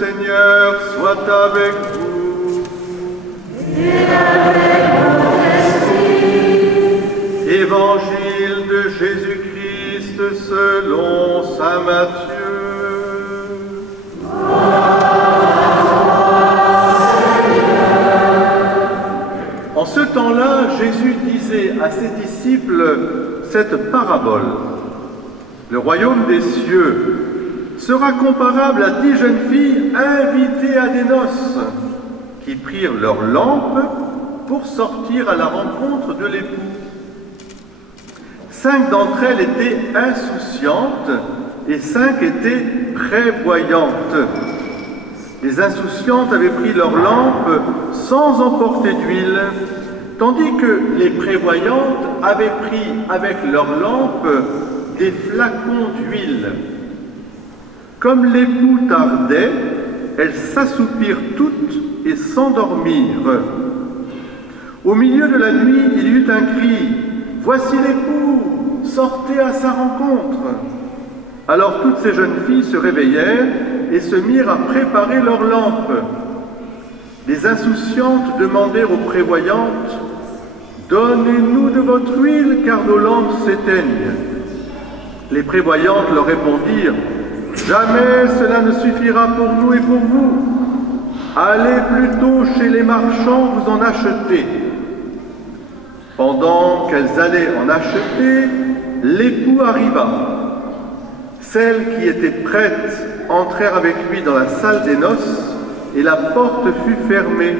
Seigneur soit avec vous. Et avec votre esprit. Évangile de Jésus-Christ selon saint Matthieu. En ce temps-là, Jésus disait à ses disciples cette parabole. Le royaume des cieux sera comparable à 10 jeunes filles invitées à des noces, qui prirent leurs lampes pour sortir à la rencontre de l'époux. 5 d'entre elles étaient insouciantes et 5 étaient prévoyantes. Les insouciantes avaient pris leurs lampes sans emporter d'huile, tandis que les prévoyantes avaient pris avec leurs lampes des flacons d'huile. Comme l'époux tardait, elles s'assoupirent toutes et s'endormirent. Au milieu de la nuit, il y eut un cri « Voici l'époux, sortez à sa rencontre !» Alors toutes ces jeunes filles se réveillèrent et se mirent à préparer leurs lampes. Les insouciantes demandèrent aux prévoyantes « Donnez-nous de votre huile, car nos lampes s'éteignent. » Les prévoyantes leur répondirent « Jamais cela ne suffira pour nous et pour vous. Allez plutôt chez les marchands vous en acheter. » Pendant qu'elles allaient en acheter, l'époux arriva. Celles qui étaient prêtes entrèrent avec lui dans la salle des noces et la porte fut fermée.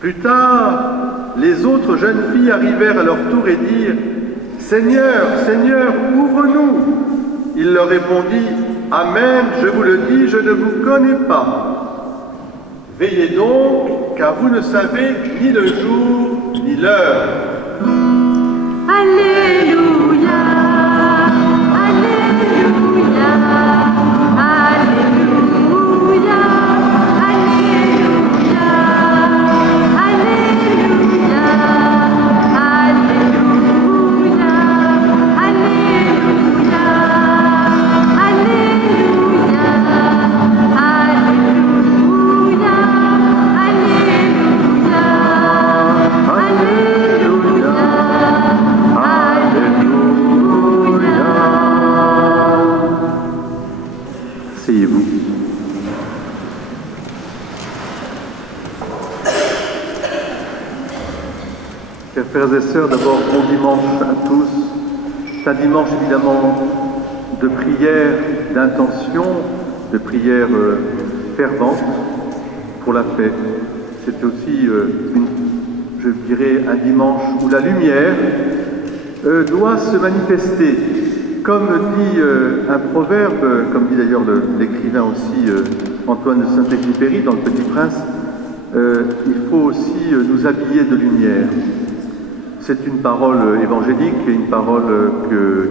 Plus tard, les autres jeunes filles arrivèrent à leur tour et dirent « Seigneur, Seigneur, ouvre-nous !» Il leur répondit « Amen, je vous le dis, je ne vous connais pas. Veillez donc, car vous ne savez ni le jour ni l'heure. » Alléluia, Alléluia, Alléluia, Alléluia, Alléluia, Alléluia, Alléluia, Alléluia, Alléluia, Asseyez-vous. Chers frères et sœurs, d'abord bon dimanche à tous. C'est un dimanche évidemment de prière, d'intention, de prière fervente pour la paix. C'est aussi, je dirais, un dimanche où la lumière doit se manifester. Comme dit un proverbe, comme dit d'ailleurs l'écrivain aussi Antoine de Saint-Exupéry dans Le Petit Prince, il faut aussi nous habiller de lumière. C'est une parole évangélique et une parole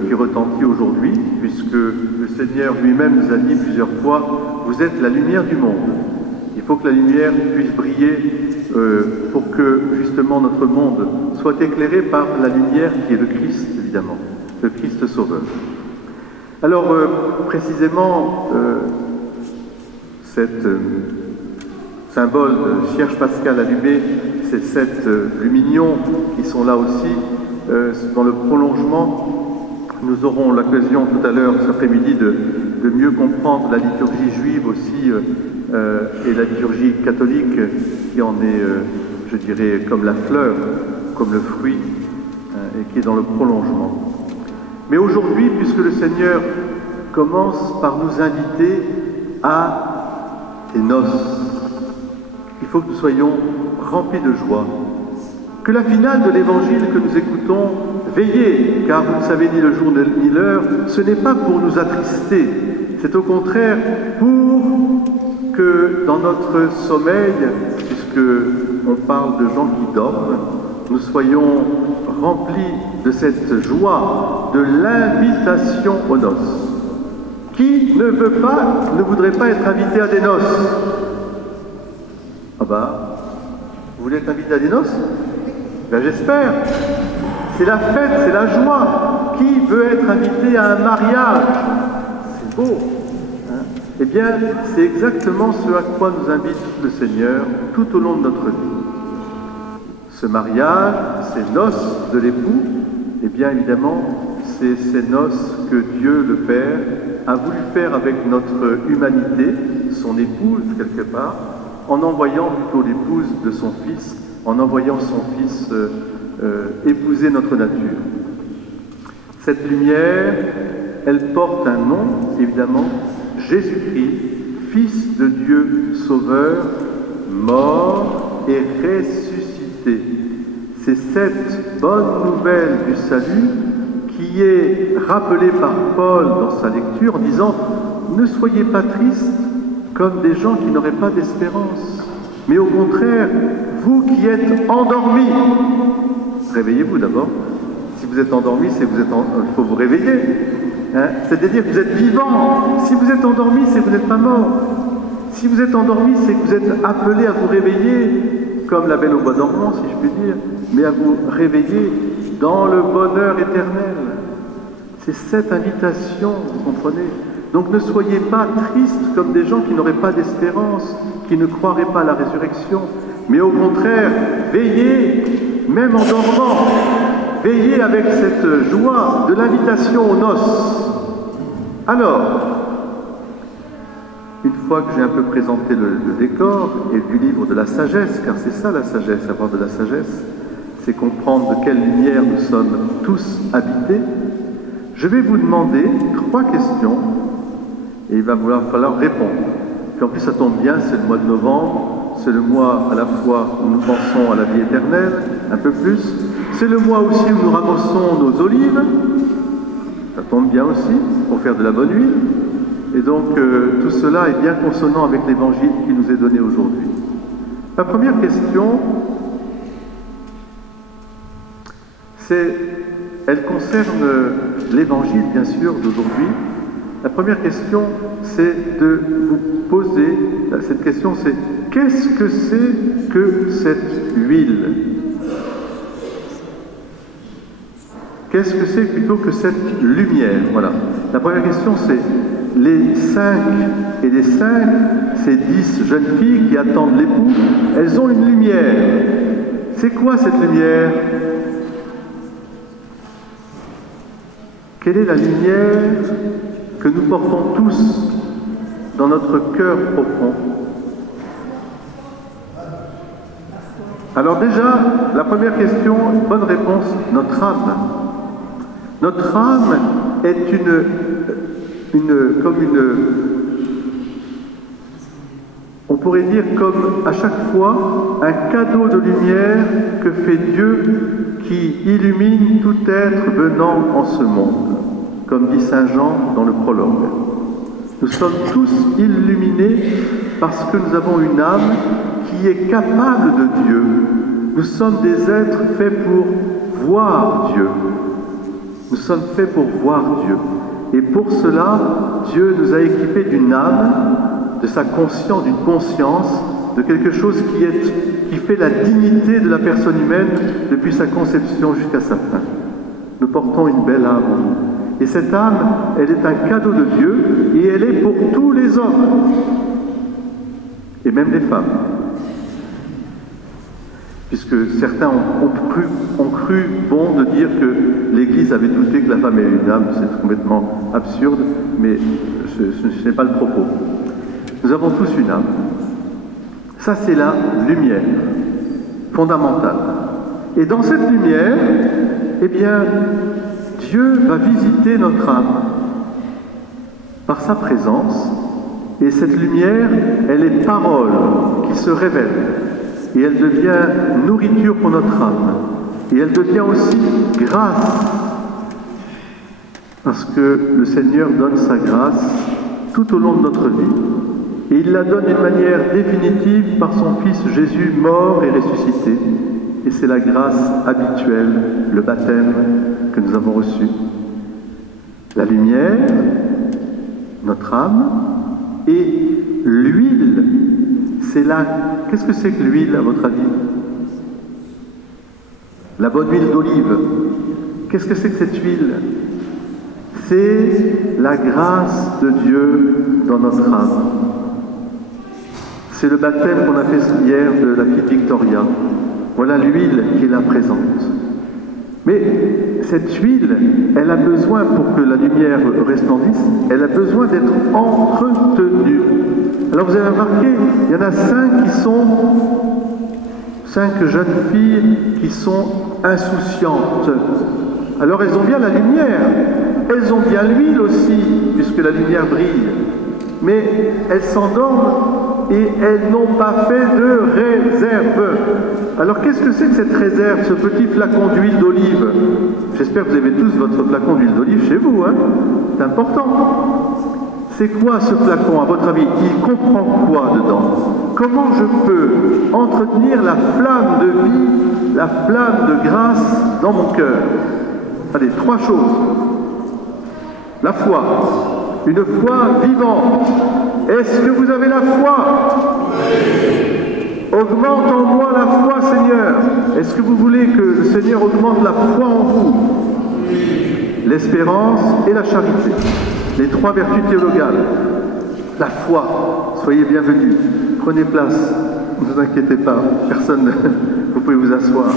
qui retentit aujourd'hui, puisque le Seigneur lui-même nous a dit plusieurs fois « Vous êtes la lumière du monde ». Il faut que la lumière puisse briller pour que justement notre monde soit éclairé par la lumière qui est le Christ, évidemment, le Christ Sauveur. Alors, précisément, cette symbole de cierge pascal allumé, ces 7 lumignons qui sont là aussi, dans le prolongement, nous aurons l'occasion tout à l'heure, cet après-midi, de mieux comprendre la liturgie juive aussi et la liturgie catholique qui en est, je dirais, comme la fleur, comme le fruit, et qui est dans le prolongement. Mais aujourd'hui, puisque le Seigneur commence par nous inviter à des noces, il faut que nous soyons remplis de joie. Que la finale de l'évangile que nous écoutons, veillez, car vous ne savez ni le jour ni l'heure, ce n'est pas pour nous attrister, c'est au contraire pour que dans notre sommeil, puisque on parle de gens qui dorment, nous soyons remplis de cette joie, de l'invitation aux noces. Qui ne voudrait pas être invité à des noces? Ah bah, vous voulez être invité à des noces? Ben j'espère. C'est la fête, c'est la joie. Qui veut être invité à un mariage? C'est beau. Hein? Eh bien, c'est exactement ce à quoi nous invite le Seigneur tout au long de notre vie. Ce mariage, ces noces de l'époux, eh bien évidemment, c'est ces noces que Dieu le Père a voulu faire avec notre humanité, son épouse quelque part, en envoyant plutôt l'épouse de son Fils, en envoyant son Fils épouser notre nature. Cette lumière, elle porte un nom, évidemment, Jésus-Christ, Fils de Dieu Sauveur, mort et ressuscité. C'est cette bonne nouvelle du salut qui est rappelée par Paul dans sa lecture en disant « Ne soyez pas tristes comme des gens qui n'auraient pas d'espérance, mais au contraire, vous qui êtes endormis. » Réveillez-vous d'abord. Si vous êtes endormi, c'est que il faut vous réveiller. Hein? C'est-à-dire que vous êtes vivant. Si vous êtes endormi, c'est que vous n'êtes pas mort. Si vous êtes endormi, c'est que vous êtes appelé à vous réveiller, comme la Belle au bois dormant, si je puis dire, mais à vous réveiller dans le bonheur éternel. C'est cette invitation, vous comprenez? Donc ne soyez pas tristes comme des gens qui n'auraient pas d'espérance, qui ne croiraient pas à la résurrection, mais au contraire, veillez, même en dormant, veillez avec cette joie de l'invitation aux noces. Alors, une fois que j'ai un peu présenté le décor et du livre de la sagesse, car c'est ça la sagesse, avoir de la sagesse, c'est comprendre de quelle lumière nous sommes tous habités, je vais vous demander 3 questions et il va falloir répondre. Puis en plus ça tombe bien, c'est le mois de novembre, c'est le mois à la fois où nous pensons à la vie éternelle, un peu plus, c'est le mois aussi où nous ramassons nos olives, ça tombe bien aussi, pour faire de la bonne huile. Et donc, tout cela est bien consonant avec l'évangile qui nous est donné aujourd'hui. La première question, elle concerne l'évangile, bien sûr, d'aujourd'hui. La première question, c'est de vous poser, cette question, c'est qu'est-ce que c'est que cette huile? Qu'est-ce que c'est plutôt que cette lumière? Voilà. La première question, c'est les 5 et les 5, ces 10 jeunes filles qui attendent l'époux, elles ont une lumière. C'est quoi cette lumière? Quelle est la lumière que nous portons tous dans notre cœur profond? Alors déjà, la première question, bonne réponse, notre âme. Notre âme est on pourrait dire comme à chaque fois un cadeau de lumière que fait Dieu qui illumine tout être venant en ce monde, comme dit Saint Jean dans le prologue. Nous sommes tous illuminés parce que nous avons une âme qui est capable de Dieu. Nous sommes des êtres faits pour voir Dieu. Nous sommes faits pour voir Dieu. Et pour cela, Dieu nous a équipés d'une âme, de sa conscience, d'une conscience, de quelque chose qui fait la dignité de la personne humaine depuis sa conception jusqu'à sa fin. Nous portons une belle âme. Et cette âme, elle est un cadeau de Dieu et elle est pour tous les hommes. Et même les femmes. Puisque certains ont cru bon de dire que l'Église avait douté que la femme ait une âme, c'est complètement absurde, mais ce n'est pas le propos. Nous avons tous une âme. Ça, c'est la lumière fondamentale. Et dans cette lumière, eh bien, Dieu va visiter notre âme par sa présence, et cette lumière, elle est parole qui se révèle. Et elle devient nourriture pour notre âme. Et elle devient aussi grâce. Parce que le Seigneur donne sa grâce tout au long de notre vie. Et il la donne d'une manière définitive par son Fils Jésus mort et ressuscité. Et c'est la grâce habituelle, le baptême que nous avons reçu. La lumière, notre âme, et l'huile. C'est là. Qu'est-ce que c'est que l'huile, à votre avis? La bonne huile d'olive. Qu'est-ce que c'est que cette huile? c'est la grâce de Dieu dans notre âme. C'est le baptême qu'on a fait hier de la petite Victoria. Voilà l'huile qui est là présente. Mais cette huile, elle a besoin, pour que la lumière resplendisse, elle a besoin d'être entretenue. Alors vous avez remarqué, il y en a 5 qui sont 5 jeunes filles qui sont insouciantes. Alors elles ont bien la lumière, elles ont bien l'huile aussi, puisque la lumière brille. Mais elles s'endorment et elles n'ont pas fait de réserve. Alors qu'est-ce que c'est que cette réserve, ce petit flacon d'huile d'olive? J'espère que vous avez tous votre flacon d'huile d'olive chez vous, hein? C'est important. C'est quoi ce flacon, à votre avis? Il comprend quoi dedans? Comment je peux entretenir la flamme de vie, la flamme de grâce dans mon cœur? Allez, 3 choses. La foi, une foi vivante. Est-ce que vous avez la foi? Augmente en moi la foi, Seigneur. Est-ce que vous voulez que le Seigneur augmente la foi en vous? L'espérance et la charité. Les 3 vertus théologales. La foi. Soyez bienvenus. Prenez place. Ne vous inquiétez pas. Personne, vous pouvez vous asseoir.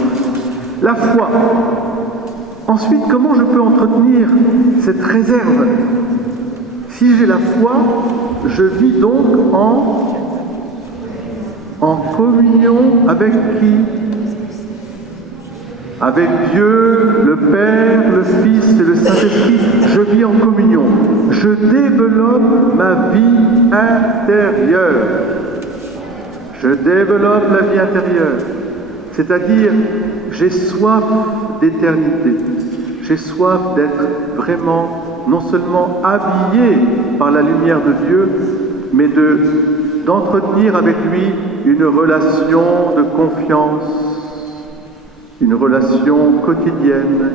La foi. Ensuite, comment je peux entretenir cette réserve? Si j'ai la foi, je vis donc en communion avec qui? Avec Dieu, le Père, le Fils et le Saint-Esprit. Je vis en communion. Je développe ma vie intérieure. Je développe la vie intérieure. C'est-à-dire, j'ai soif d'éternité. J'ai soif d'être vraiment, non seulement habillé par la lumière de Dieu, mais d'entretenir avec lui une relation de confiance, une relation quotidienne.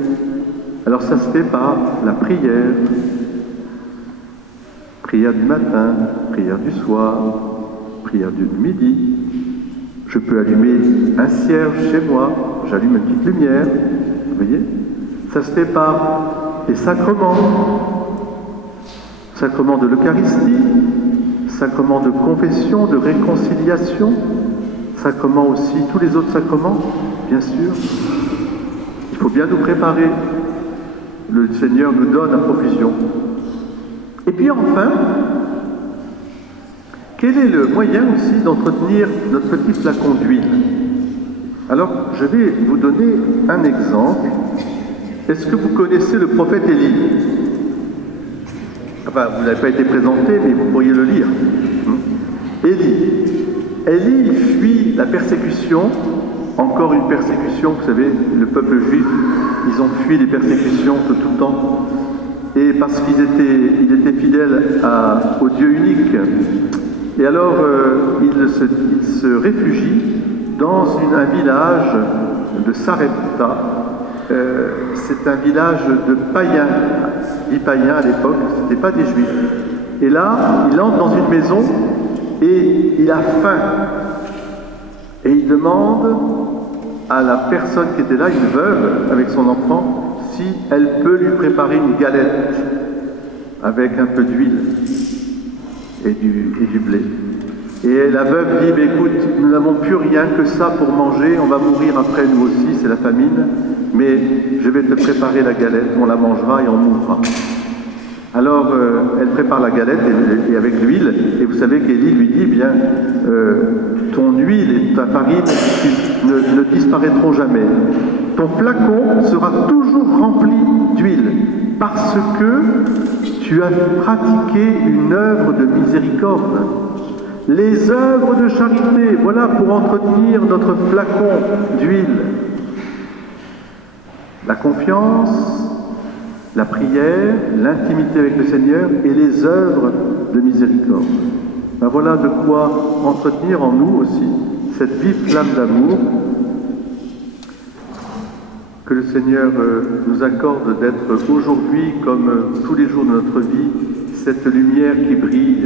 Alors ça se fait par la prière. Prière du matin, prière du soir, prière du midi. Je peux allumer un cierge chez moi, j'allume une petite lumière, vous voyez? Ça se fait par les sacrements. Sacrement de l'Eucharistie, sacrement de confession, de réconciliation, sacrement aussi, tous les autres sacrements, bien sûr. Il faut bien nous préparer. Le Seigneur nous donne à profusion. Et puis enfin, quel est le moyen aussi d'entretenir notre petit flacon d'huile? Alors, je vais vous donner un exemple. Est-ce que vous connaissez le prophète Élie? Enfin, vous n'avez pas été présenté, mais vous pourriez le lire. Élie fuit la persécution, encore une persécution, vous savez, le peuple juif, ils ont fui les persécutions tout le temps, et parce qu'ils étaient fidèles au Dieu unique. Et alors, il se réfugie dans un village de Sarepta. C'est un village de païens, dit païens à l'époque, ce n'étaient pas des juifs. Et là, il entre dans une maison et il a faim. Et il demande à la personne qui était là, une veuve avec son enfant, si elle peut lui préparer une galette avec un peu d'huile et du blé. Et la veuve dit, écoute, nous n'avons plus rien que ça pour manger, on va mourir après nous aussi, c'est la famine, mais je vais te préparer la galette, on la mangera et on mourra. Alors, elle prépare la galette et avec l'huile, et vous savez qu'Élie lui dit, bien, ton huile et ta farine ne disparaîtront jamais. Ton flacon sera toujours rempli d'huile, parce que tu as pratiqué une œuvre de miséricorde. Les œuvres de charité, voilà pour entretenir notre flacon d'huile. La confiance, la prière, l'intimité avec le Seigneur et les œuvres de miséricorde. Ben voilà de quoi entretenir en nous aussi cette vive flamme d'amour que le Seigneur nous accorde d'être aujourd'hui, comme tous les jours de notre vie, cette lumière qui brille,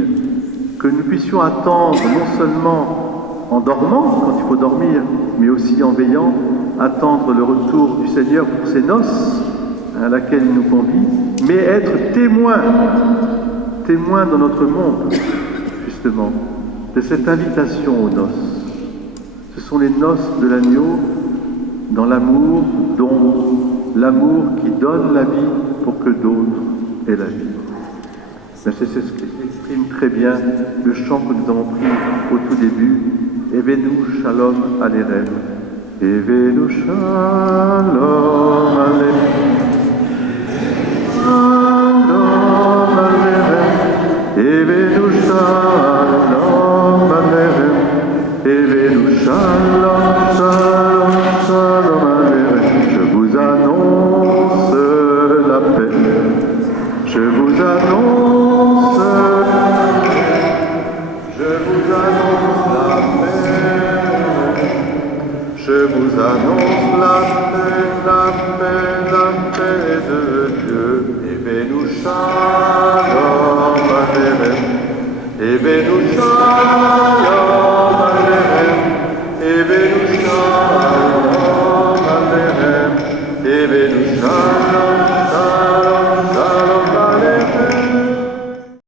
que nous puissions attendre non seulement en dormant, quand il faut dormir, mais aussi en veillant, attendre le retour du Seigneur pour ses noces, à laquelle il nous convie, mais être témoin dans notre monde, justement, de cette invitation aux noces. Ce sont les noces de l'agneau dans l'amour, dont l'amour qui donne la vie pour que d'autres aient la vie. C'est ce qui exprime très bien le chant que nous avons pris au tout début, Evenu Shalom Alerem. Evenu Shalom Alerem. Shalom Alerem. Evenu Shalom Alerem. Evenu Shalom, Shalom, Shalom Alerem. Je vous annonce la paix. Je vous annonce la paix. Je vous annonce la paix, la paix, la paix de Dieu. Evenu Shalom Alerem. Evenu Shalom.